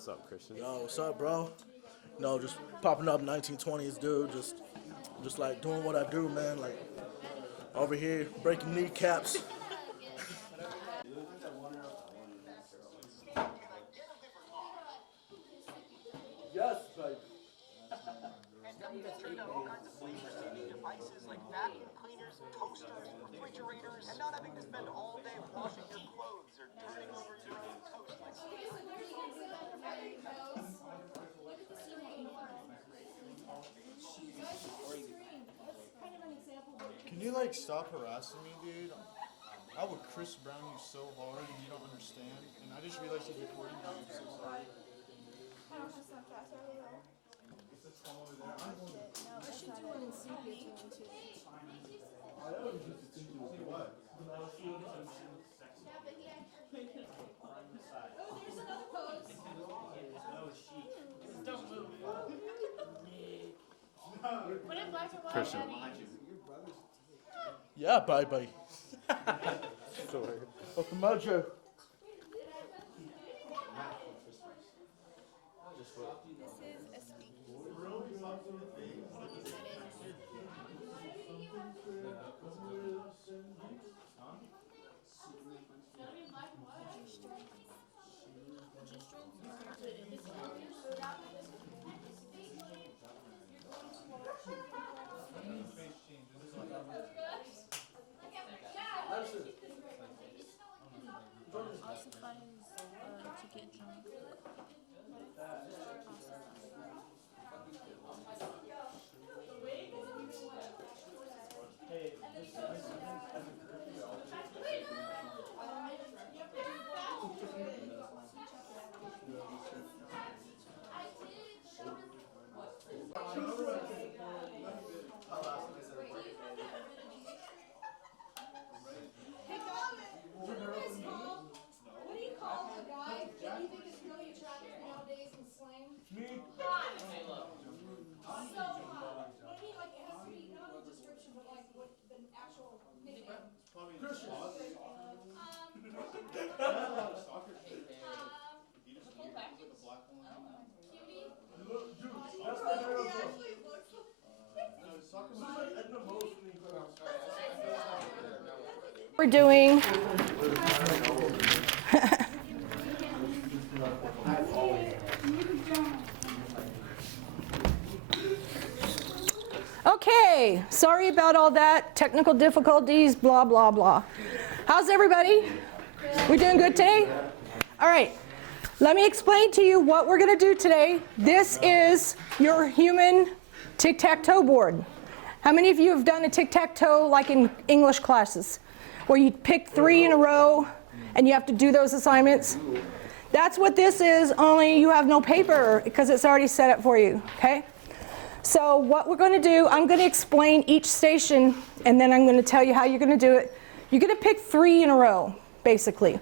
What's up, Christian? Yo, what's up, bro? Just popping up 1920s, dude. Just like doing what I do, man. Like over here breaking kneecaps. Yes, baby. And demonstrate all kinds of places to need devices like vacuum cleaners, toasters, refrigerators, and not having to spend all day washing your clothes or turning over your own toaster. Can you like stop harassing me, dude? I would Chris Brown you so hard and you don't understand. And I just realized he's recording you. I'm so sorry. I should do one in sepia too. What? Oh, there's another pose. Don't move. Put it black and white. Christian. Yeah, baby. Open mojo. To get drunk. What do you call a guy that you think is really attractive nowadays in slang? Me. Hot. So hot. What I mean, like, it has to be not a description, but like what the actual nickname. Christian. We're doing. Okay, sorry about all that. Technical difficulties, blah, blah, blah. How's everybody? We doing good today? All right, let me explain to you what we're going to do today. This is your human tic-tac-toe board. How many of you have done a tic-tac-toe like in English classes, where you pick 3 in a row and you have to do those assignments? That's what this is, only you have no paper because it's already set up for you, okay? So what we're going to do, I'm going to explain each station, and then I'm going to tell you how you're going to do it. You're going to pick 3 in a row, basically.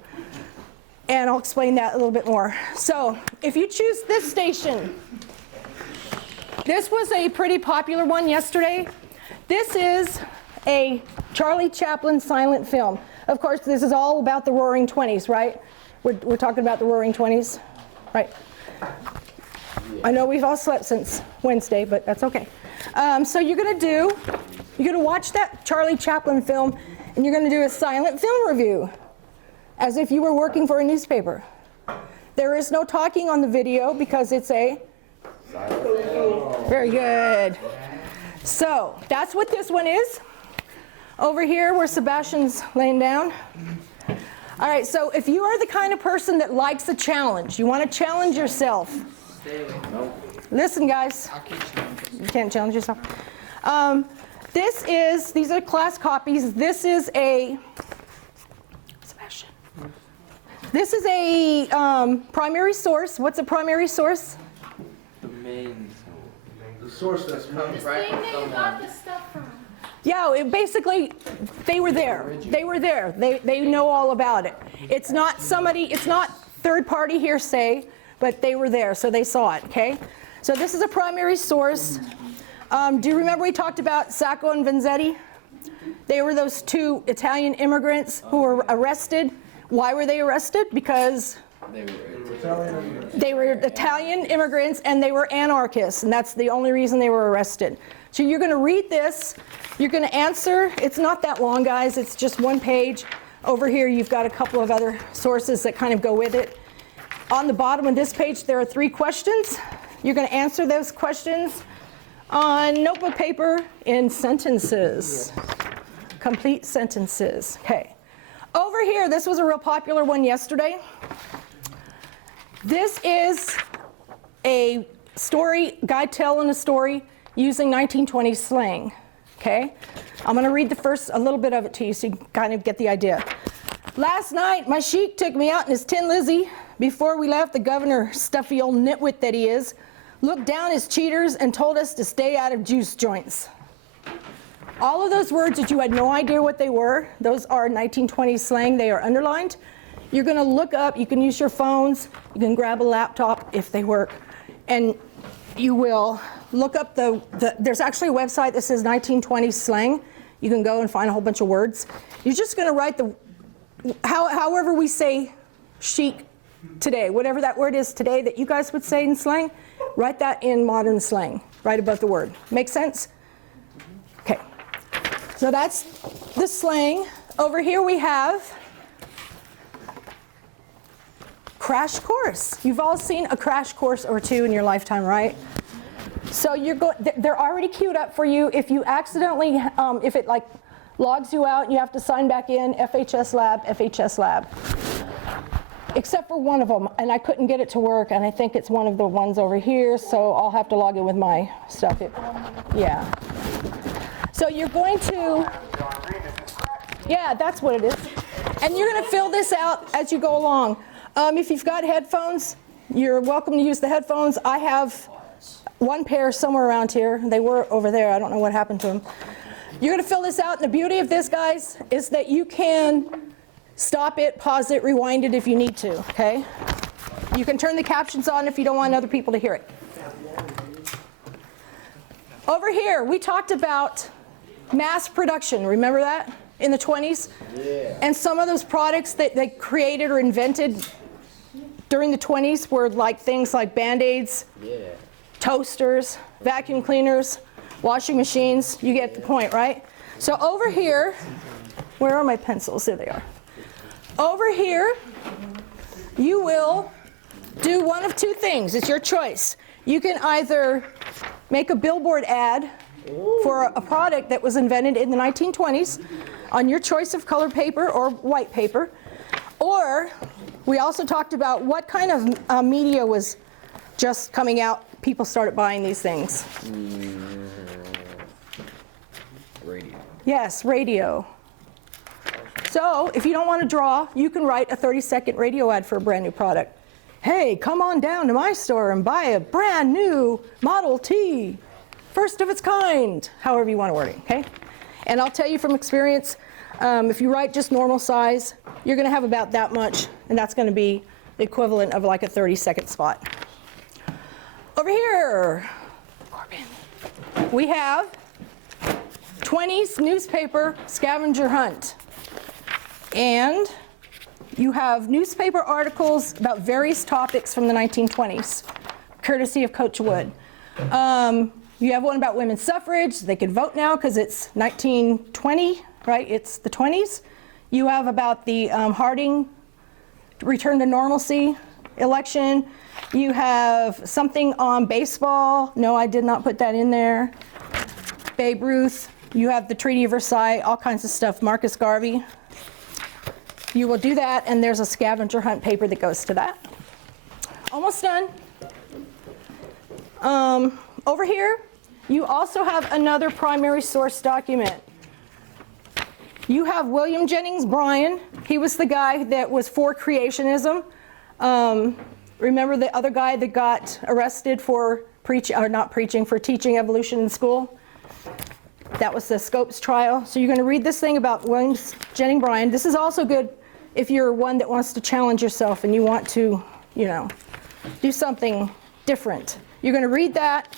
And I'll explain that a little bit more. So if you choose this station, this was a pretty popular one yesterday. This is a Charlie Chaplin silent film. Of course, this is all about the Roaring Twenties, right? We're talking about the Roaring Twenties, right? I know we've all slept since Wednesday, but that's okay. So you're going to watch that Charlie Chaplin film, and you're going to do a silent film review, as if you were working for a newspaper. There is no talking on the video because it's a very good. So that's what this one is. Over here where Sebastian's laying down. All right, so if you are the kind of person that likes a challenge, you want to challenge yourself. Listen, guys. You can't challenge yourself. These are class copies. This is a, Sebastian. This is a primary source. What's a primary source? The main. The source that's coming Right from someone. The stuff from. Yeah, basically, they were there. They were there. They know all about it. It's not third-party hearsay, but they were there, so they saw it, okay? So this is a primary source. Do you remember we talked about Sacco and Vanzetti? They were those 2 Italian immigrants who were arrested. Why were they arrested? Because They were Italian immigrants and they were anarchists, and that's the only reason they were arrested. So you're going to read this, you're going to answer. It's not that long, guys, it's just one page. Over here you've got a couple of other sources that kind of go with it. On the bottom of this page there are 3 questions. You're going to answer those questions on notebook paper in sentences. Complete sentences. Okay. Over here, this was a real popular one yesterday. This is a story, guy telling a story using 1920s slang. Okay? I'm going to read a little bit of it to you so you can kind of get the idea. Last night, my sheik took me out in his Tin Lizzie. Before we left, the governor, stuffy old nitwit that he is, looked down his cheaters and told us to stay out of juice joints. All of those words that you had no idea what they were, those are 1920s slang. They are underlined. You're going to look up. You can use your phones. You can grab a laptop if they work. And you will look up there's actually a website that says 1920s slang. You can go and find a whole bunch of words. You're just going to write however we say chic today, whatever that word is today that you guys would say in slang, write that in modern slang, right above the word. Make sense? Okay. So that's the slang. Over here we have crash course. You've all seen a crash course or two in your lifetime, right? So they're already queued up for you. If you accidentally, if it like logs you out and you have to sign back in, FHS Lab, FHS Lab. Except for one of them, and I couldn't get it to work, and I think it's one of the ones over here, so I'll have to log in with my stuff. Yeah. So you're going to, yeah, that's what it is. And you're going to fill this out as you go along. If you've got headphones, you're welcome to use the headphones. I have one pair somewhere around here. They were over there. I don't know what happened to them. You're going to fill this out, and the beauty of this, guys, is that you can stop it, pause it, rewind it if you need to, okay? You can turn the captions on if you don't want other people to hear it. Over here, we talked about mass production. Remember that in the 20s? Yeah. And some of those products that they created or invented during the 20s were like things like Band-Aids, toasters, vacuum cleaners, washing machines. You get the point, right? So over here, where are my pencils? There they are. Over here, you will do one of 2 things. It's your choice. You can either make a billboard ad for a product that was invented in the 1920s on your choice of colored paper or white paper, or we also talked about what kind of media was just coming out. People started buying these things. Radio. Yes, radio. So if you don't want to draw, you can write a 30-second radio ad for a brand new product. Hey, come on down to my store and buy a brand new Model T, first of its kind, however you want to word it, okay? And I'll tell you from experience, if you write just normal size, you're going to have about that much, and that's going to be the equivalent of like a 30-second spot. Over here, Corbin, we have 20s newspaper scavenger hunt. And you have newspaper articles about various topics from the 1920s, courtesy of Coach Wood. You have one about women's suffrage. They can vote now because it's 1920, right? It's the 20s. You have about the Harding return to normalcy election. You have something on baseball. No, I did not put that in there. Babe Ruth. You have the Treaty of Versailles, all kinds of stuff. Marcus Garvey. You will do that, and there's a scavenger hunt paper that goes to that. Almost done. Over here, you also have another primary source document. You have William Jennings Bryan. He was the guy that was for creationism. Remember the other guy that got arrested for for teaching evolution in school? That was the Scopes trial. So you're going to read this thing about William Jennings Bryan. This is also good if you're one that wants to challenge yourself and you want to, do something different. You're going to read that.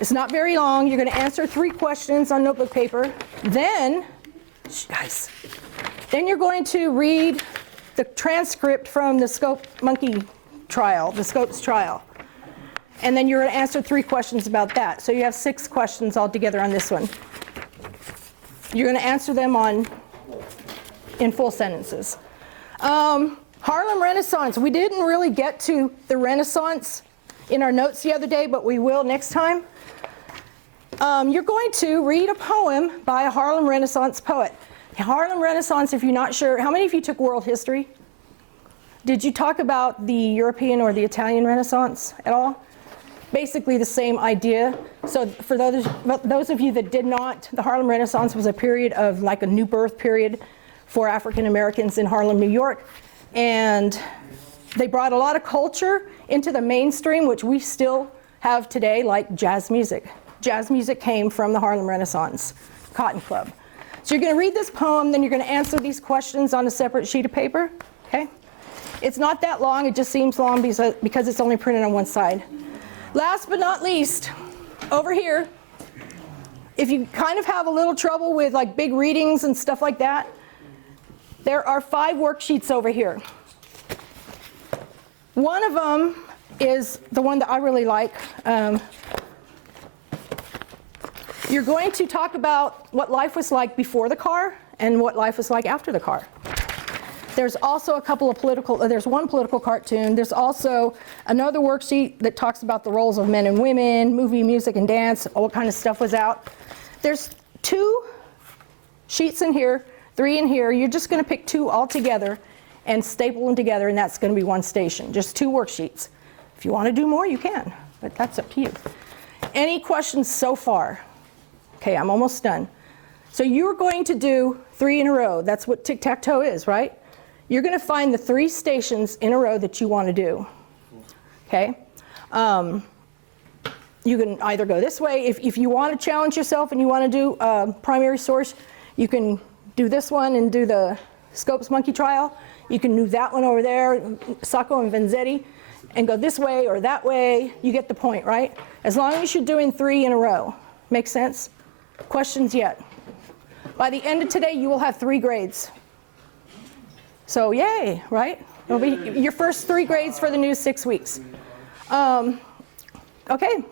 It's not very long. You're going to answer 3 questions on notebook paper. Then you're going to read the transcript from the Scope Monkey trial, the Scopes trial. And then you're going to answer 3 questions about that. So you have 6 questions altogether on this one. You're going to answer them in full sentences. Harlem Renaissance. We didn't really get to the Renaissance in our notes the other day, but we will next time. You're going to read a poem by a Harlem Renaissance poet. Harlem Renaissance, if you're not sure, how many of you took world history? Did you talk about the European or the Italian Renaissance at all? Basically the same idea. So for those of you that did not, the Harlem Renaissance was a period of like a new birth period for African Americans in Harlem, New York. And they brought a lot of culture into the mainstream, which we still have today, like jazz music. Jazz music came from the Harlem Renaissance Cotton Club. So you're going to read this poem, then you're going to answer these questions on a separate sheet of paper, okay? It's not that long, it just seems long because it's only printed on one side. Last but not least, over here, if you kind of have a little trouble with like big readings and stuff like that, there are 5 worksheets over here. One of them is the one that I really like. You're going to talk about what life was like before the car and what life was like after the car. There's also a couple of there's one political cartoon. There's also another worksheet that talks about the roles of men and women, movie, music, and dance, all kind of stuff was out. There's 2 sheets in here, 3 in here. You're just going to pick 2 all together and staple them together, and that's going to be one station, just 2 worksheets. If you want to do more, you can, but that's up to you. Any questions so far? Okay, I'm almost done. So you're going to do 3 in a row. That's what tic-tac-toe is, right? You're going to find the 3 stations in a row that you want to do, okay? You can either go this way. If you want to challenge yourself and you want to do primary source, you can do this one and do the Scopes Monkey trial. You can do that one over there, Sacco and Vanzetti, and go this way or that way. You get the point, right? As long as you're doing 3 in a row. Make sense? Questions yet? By the end of today, you will have 3 grades. So yay, right? It'll be your first 3 grades for the new 6 weeks. Okay.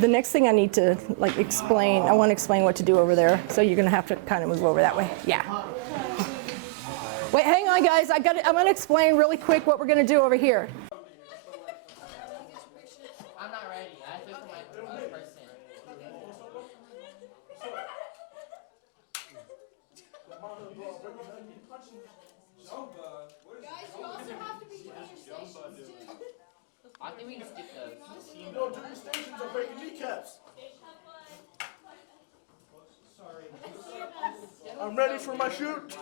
The next thing I need to like explain, I want to explain what to do over there. So you're going to have to kind of move over that way. Yeah. Wait, hang on, guys. I'm going to explain really quick what we're going to do over here. I'm not ready. I took my first in. Guys, you also have to be doing your stations too. I think we can skip those. No, do your stations are breaking kneecaps. I'm ready for my shoot.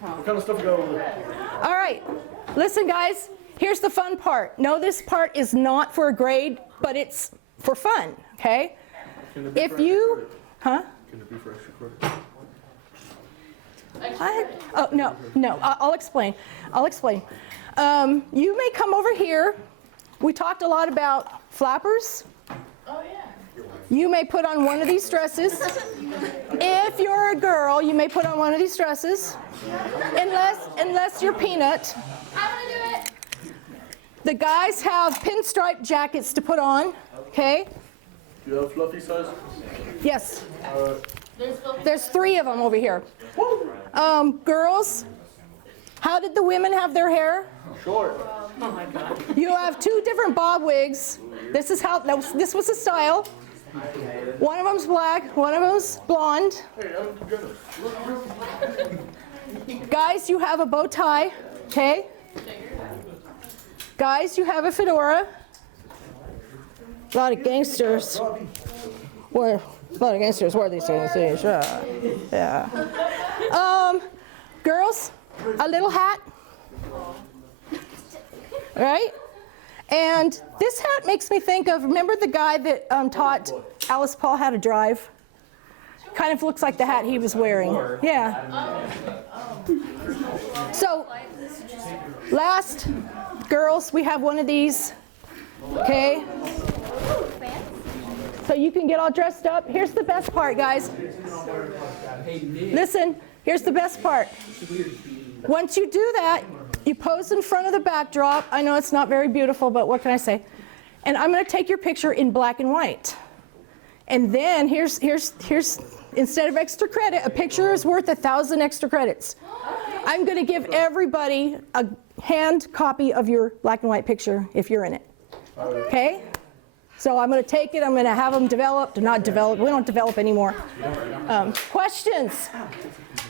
What kind of stuff you got over there? All right. Listen, guys. Here's the fun part. No, this part is not for a grade, but it's for fun, okay? If you, huh? Can it be for extra credit? Oh, no. I'll explain. You may come over here. We talked a lot about flappers. Oh yeah. You may put on one of these dresses. If you're a girl, you may put on one of these dresses. Unless you're Peanut. I'm gonna do it. The guys have pinstripe jackets to put on, okay? Do you have fluffy size? Yes. There's 3 of them over here. Girls, how did the women have their hair? Short. You have 2 different bob wigs. This was the style. One of them's black, one of them's blonde. Hey, I'm together. Guys, you have a bow tie, okay? Guys, you have a fedora. A lot of gangsters. A lot of gangsters wear these things. Yeah. Girls, a little hat. Right? And this hat makes me think of, remember the guy that taught Alice Paul how to drive? Kind of looks like the hat he was wearing. Yeah. So, last, girls, we have one of these. Okay? so you can get all dressed up. Here's the best part, guys. Listen, here's the best part. Once you do that, you pose in front of the backdrop. I know it's not very beautiful, but what can I say? And I'm going to take your picture in black and white. And then here's instead of extra credit, a picture is worth 1,000 extra credits. I'm going to give everybody a hand copy of your black and white picture if you're in it. Okay? So I'm going to take it, I'm going to have them developed, not developed, we don't develop anymore. Questions?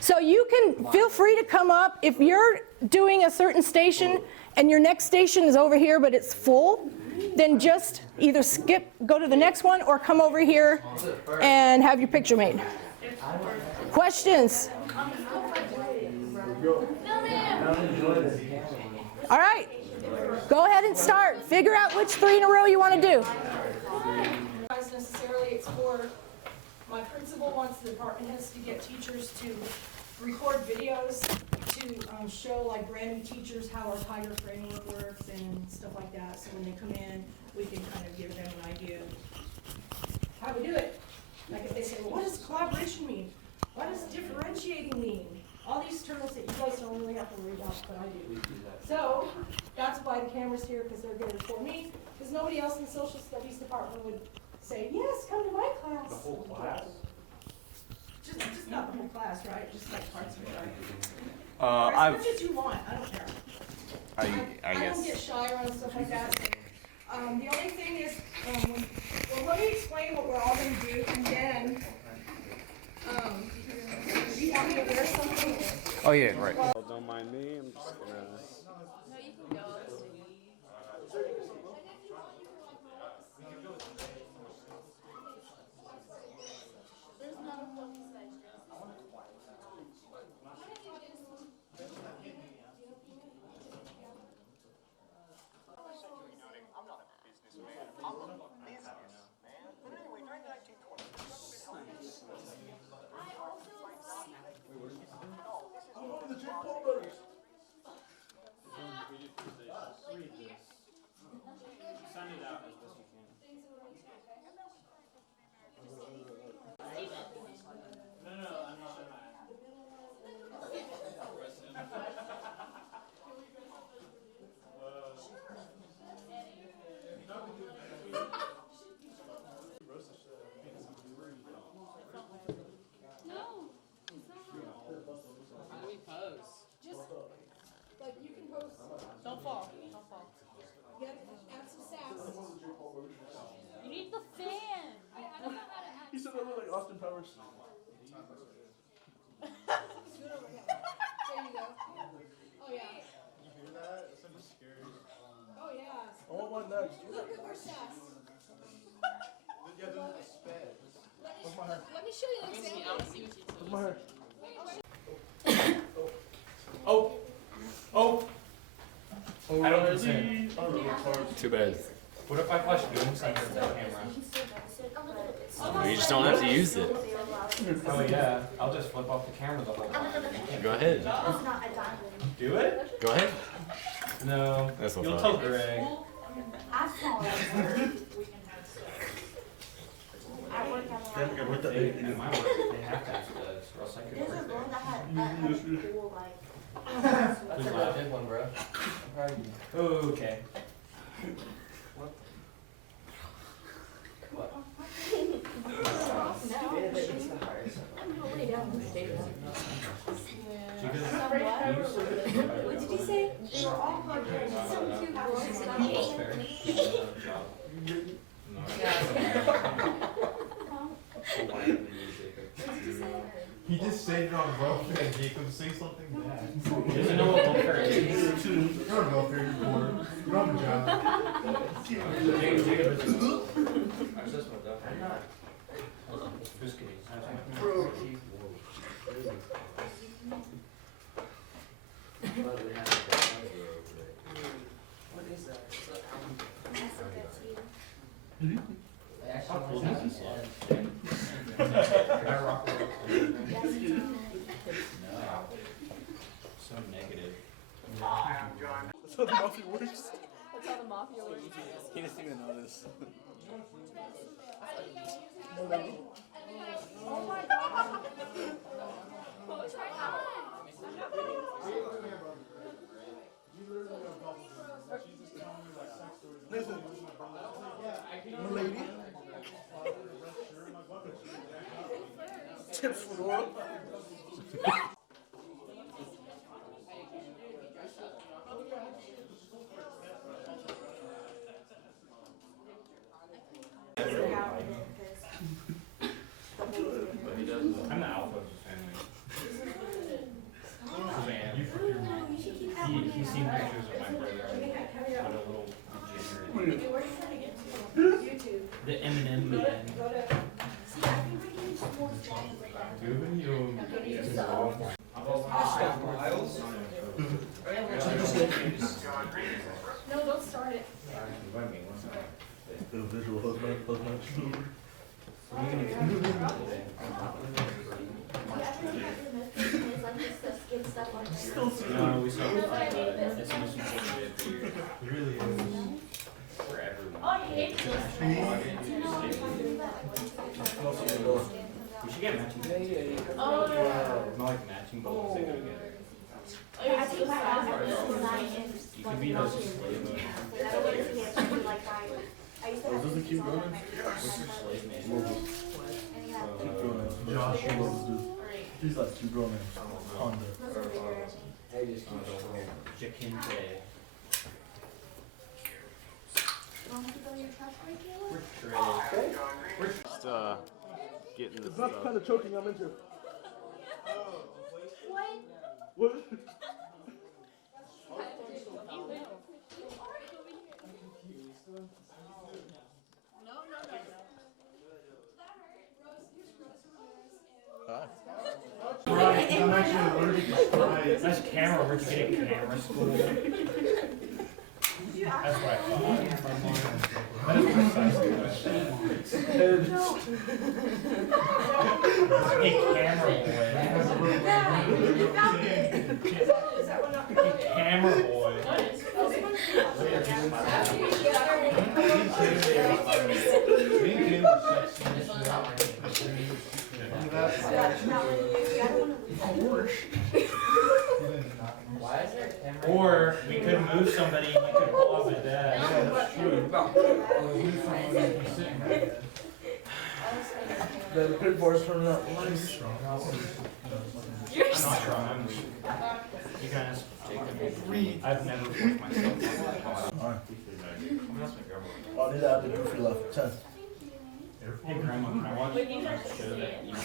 So you can feel free to come up. If you're doing a certain station and your next station is over here but it's full, then just either go to the next one or come over here and have your picture made. Questions? All right, go ahead and start. Figure out which 3 in a row you want to do. Necessarily, it's for my principal wants the department heads to get teachers to record videos to show like brand new teachers how our Tiger framework works and stuff like that. So when they come in, we can kind of give them an idea of how we do it. Like if they say, well, what does collaboration mean? What does differentiating mean? All these terms that you guys don't really have to worry about, but I do. So that's why the camera's here, because they're going to record me, because nobody else in the social studies department would say, yes, come to my class. The whole class? Just not the whole class, right? Just like parts of it, right? As much as you want, I don't care. I don't get shy around stuff like that. The only thing is, well, let me explain what we're all going to do, and then, do you want me to wear something? Oh yeah, right. Don't mind me, I'm just gonna... No, you can go. There's none of them besides I'm not a businessman. I'm a businessman. But anyway, during the 1920s, government helped Like you can post. Don't fall. Don't fall. Add some sass. You need the fan. I don't know how to add. He said that like Austin Powers. Do it over here. There you go. Oh yeah. You hear that? That sounded scary. Oh yeah. I want one next. Look at our sass. Yeah, there's a sped. Where's my hair? Let me show you an I example. want to see what you do. Where's my hair? I don't consent. Too bad. What if I flash booms on the camera? You just don't have to use it. Oh yeah, I'll just flip off the camera the whole time. Go ahead. Do it? Go ahead. No. That's so You'll funny. tell Greg. With the At my work, they have to ask us, or else I could work there. That's a good one, bro. I'm proud of you. Okay. What did you say? They were all some cute He just said you're on welfare, Jacob. Say something bad. He doesn't know what welfare is. You're on welfare, you're poor. You don't have a job. Jacob is. I just went up. I'm not. Just kidding. What is that? Can I rock the So negative. That's how the mafia works. That's how the mafia works. He doesn't even know this. Milady. Oh my god. Nathan. Milady. Tips for the world. I'm the alpha of the family. Man, he's seen pictures of my brother. What a little degenerate. The Eminem man. No, don't start it. The visual husband. No, we saw it's a mission trip. It really is. For everyone. Oh, you hate this. We should get matching bowls. Oh, yeah. Not like matching bowls, they go together. Oh, you're so sad. You can be those slave Does it keep going? What's your slave name? Keep going. Josh loves to. He's like two grown names. Honda. Jakinte. We're just getting this That's the kind of choking I'm into. What? What? I'm actually allergic to flies. That's camera. Where'd you get a camera school? That's what I thought. That is precisely what I thought. A camera boy. A camera boy. Or we could move somebody and you could pull off a dad. The pit board's turning up. Nice. You're I'm not strong, I'm weak. You can ask Jacob. I've never forced myself. Alright. I'm gonna ask my grandma. Oh, I need to add the goofy left. 10. Hey grandma, can I watch a show that you put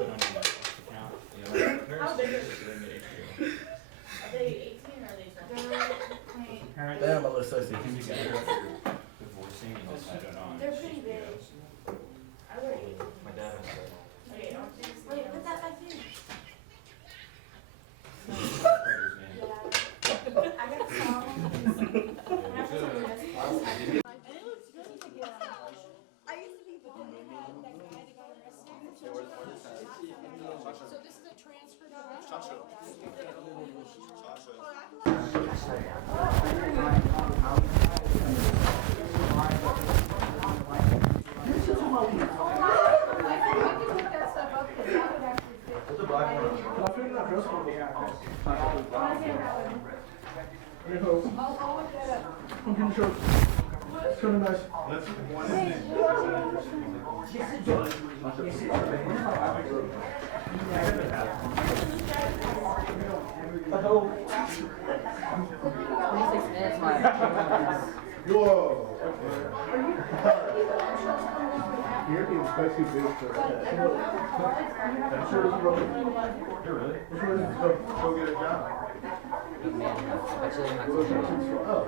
on your account? How big is it? Are they 18 or are they 20? Damn, I look sexy. Came together after divorcing and decided on. They're pretty big. I wear 8. My dad has said. Okay, wait, put that back in. Brother's name. I got some. I used to be the one that had that guy that got arrested. So this is a transfer guy? Whoa. You're being spicy big for that. I'm sure it's really. You're really? I'm sure it's go get a job. Actually, I'm not Where's this go? Huh?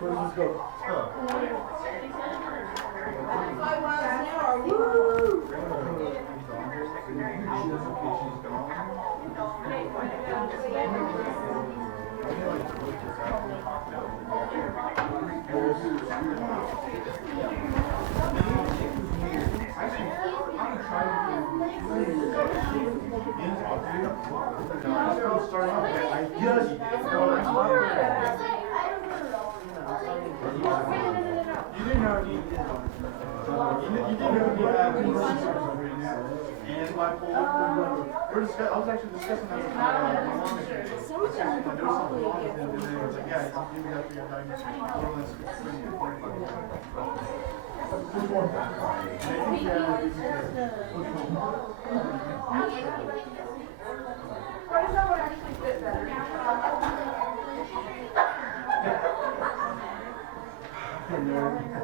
Where does this go? Oh. 5 miles an hour. Woo! Some of them